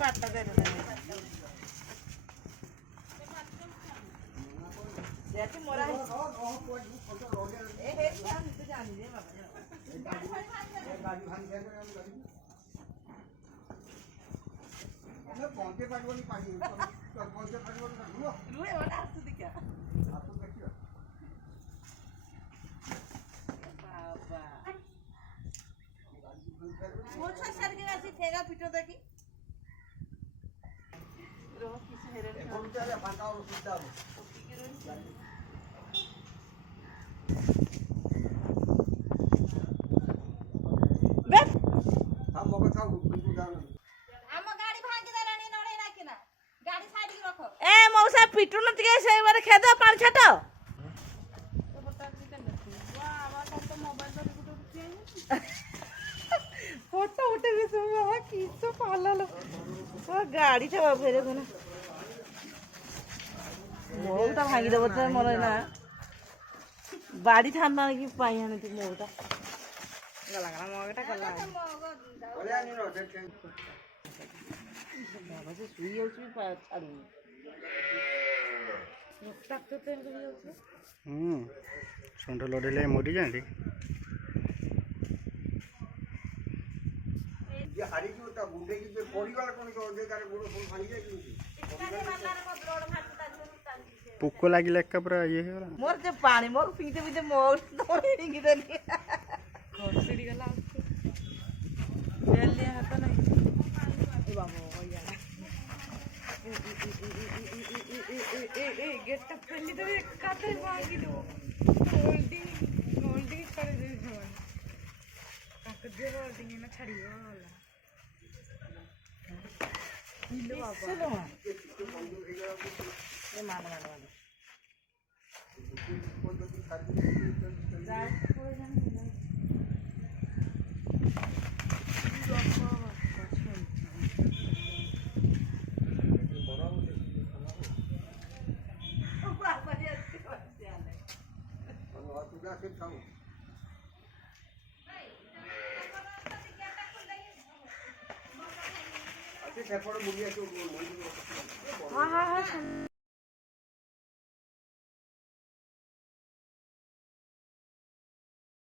বাটটা দেন যেতে মোরা এ হে আমি তো জানি রে বাবা গাড়ি ভাঙ গেল গাড়ি না পৌঁছে পারবনি পানি পৌঁছে পারবনি না রুয়ে ওটা আসছে দিকে আসছে দেখি বাবা মোছা সারকে আসি ঠেগা পিটো দেখি রো কিছু হেরে এখন চলে ফাঁকা ও সুবিধা হবে বেশ हम मौका था बिल्कुल जाना हम गाड़ी भांगी देलानी नड़े ना किना गाड़ी साइड की रखो ए मौसा पिटू न तिके से बारे खेद पानी छाटो तो बता दी के वाह आवा तो मोबाइल तो उठे फोटो उठे भी सब आ किसो पाललो ओ गाड़ी छवा फेरे कोना मोटा भांगी देबो तो मरे ना बाड़ी थाना की पाई हने ती मोटा गला गला मोगटा गला अरे आनी नो देख बाबा से सुई होची छाडू मोटा तो तेल होची सुंठ लड़ेले मरी जाती ये हारी की होता गुंडे की पे पड़ी वाला कोन को दे करे गुड़ फूल भांगी जाए कि पुक्को लागिला एक्का पूरा ये होला मोर जे पानी मोर पीते पीते मोर तो हिंगी देनी घोसड़ी गला तेल लिया हाथ नहीं ए बाबा भैया ए गेट तक पहले तो काटे भागी दो होल्डिंग करे दे जवान काक दे होल्डिंग में छड़ी वाला इलो बाबा ये मार जा थोड़ा जान अच्छा सेपड़ मुड़िया तो हां